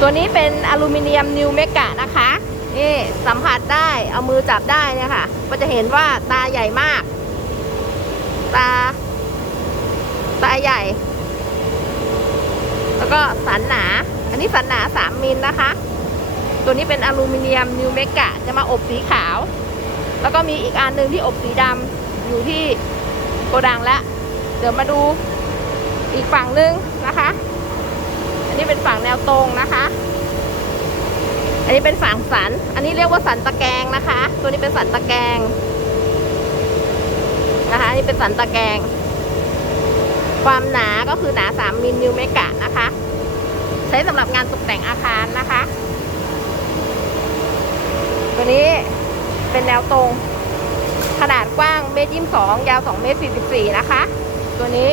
ตัวนี้เป็นอลูมิเนียมนิวเมกะนะคะนี่สัมผัสได้เอามือจับได้เนี่ยค่ะ ก็จะเห็นว่าตาใหญ่มาก ตา ตาใหญ่ แล้วก็สันหนา อันนี้สันหนา3มิลนะคะ ตัวนี้เป็นอลูมิเนียมนิวเมกะจะมาอบสีขาว แล้วก็มีอีกอันหนึ่งที่อบสีดำอยู่ที่โกดังแล้ว เดี๋ยวมาดูอีกฝั่งหนึงนะคะ นนี้เป็นฝั่งแนวตรงนะคะ อันนี้เป็นฝั่งสัน อันนี้เรียกว่าสันตะแกรงนะคะ ตัวนี้เป็นสันตะแกรงนะคะนนี่เป็นสันตะแกรงความหนาก็คือหนา 3มิลนิวเมกะนะคะ ใช้สำหรับงานตกแต่งอาคารนะคะ ตัวนี้เป็นแนวตรง ขนาดกว้างเมตรยี่สองยาว2เมตร44นะคะ ตัวนี้